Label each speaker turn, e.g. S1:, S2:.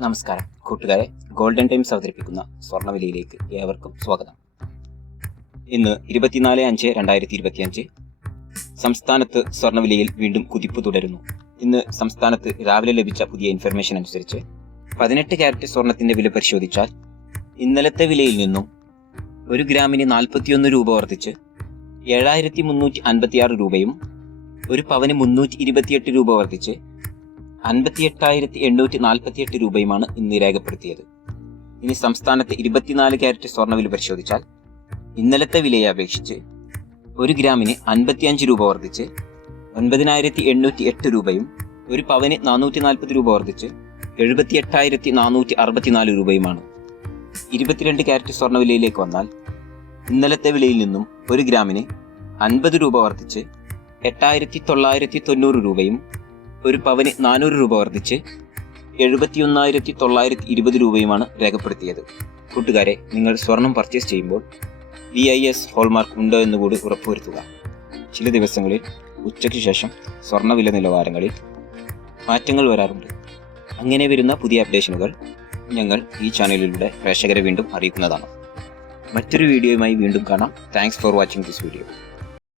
S1: നമസ്കാരം. കൂട്ടുകാരെ golden times അവതരിപ്പിക്കുന്ന സ്വർണവിലയിലേക്ക് ഏവർക്കും സ്വാഗതം. ഇന്ന് ഇരുപത്തിനാല് അഞ്ച് രണ്ടായിരത്തി ഇരുപത്തിയഞ്ച് സംസ്ഥാനത്ത് സ്വർണവിലയിൽ വീണ്ടും കുതിപ്പ് തുടരുന്നു. ഇന്ന് സംസ്ഥാനത്ത് രാവിലെ ലഭിച്ച പുതിയ ഇൻഫർമേഷൻ അനുസരിച്ച് പതിനെട്ട് ക്യാരറ്റ് സ്വർണത്തിന്റെ വില പരിശോധിച്ചാൽ ഇന്നലത്തെ വിലയിൽ നിന്നും ഒരു ഗ്രാമിന് നാൽപ്പത്തിയൊന്ന് രൂപ വർദ്ധിച്ച് ഏഴായിരത്തി മുന്നൂറ്റി അൻപത്തിയാറ് രൂപയും ഒരു പവന് മുന്നൂറ്റി ഇരുപത്തിയെട്ട് രൂപ വർദ്ധിച്ച് അൻപത്തി എട്ടായിരത്തി എണ്ണൂറ്റി നാൽപ്പത്തിയെട്ട് രൂപയുമാണ് ഇന്ന് രേഖപ്പെടുത്തിയത്. ഇനി സംസ്ഥാനത്തെ ഇരുപത്തിനാല് ക്യാരറ്റ് സ്വർണവില പരിശോധിച്ചാൽ ഇന്നലത്തെ വിലയെ അപേക്ഷിച്ച് ഒരു ഗ്രാമിന് അൻപത്തിയഞ്ച് രൂപ വർദ്ധിച്ച് ഒൻപതിനായിരത്തി എണ്ണൂറ്റി എട്ട് രൂപയും ഒരു പവന് നാനൂറ്റി നാൽപ്പത് രൂപ വർദ്ധിച്ച് എഴുപത്തി എട്ടായിരത്തി നാനൂറ്റി അറുപത്തിനാല് രൂപയുമാണ്. ഇരുപത്തിരണ്ട് ക്യാരറ്റ് സ്വർണവിലയിലേക്ക് വന്നാൽ ഇന്നലത്തെ വിലയിൽ നിന്നും ഒരു ഗ്രാമിന് അൻപത് രൂപ വർദ്ധിച്ച് എട്ടായിരത്തി തൊള്ളായിരത്തി തൊണ്ണൂറ് രൂപയും ഒരു പവന് നാനൂറ് രൂപ വർദ്ധിച്ച് എഴുപത്തിയൊന്നായിരത്തി തൊള്ളായിരത്തി ഇരുപത് രൂപയുമാണ് രേഖപ്പെടുത്തിയത്. കൂട്ടുകാരെ നിങ്ങൾ സ്വർണം പർച്ചേസ് ചെയ്യുമ്പോൾ വി ഐ എസ് ഹോൾമാർക്ക് ഉണ്ടോ എന്ന് കൂടി ഉറപ്പുവരുത്തുക. ചില ദിവസങ്ങളിൽ ഉച്ചയ്ക്ക് ശേഷം സ്വർണവില നിലവാരങ്ങളിൽ മാറ്റങ്ങൾ വരാറുണ്ട്. അങ്ങനെ വരുന്ന പുതിയ അപ്ഡേഷനുകൾ ഞങ്ങൾ ഈ ചാനലിലൂടെ പ്രേക്ഷകരെ വീണ്ടും അറിയിക്കുന്നതാണ്. മറ്റൊരു വീഡിയോയുമായി വീണ്ടും കാണാം. Thanks for watching this video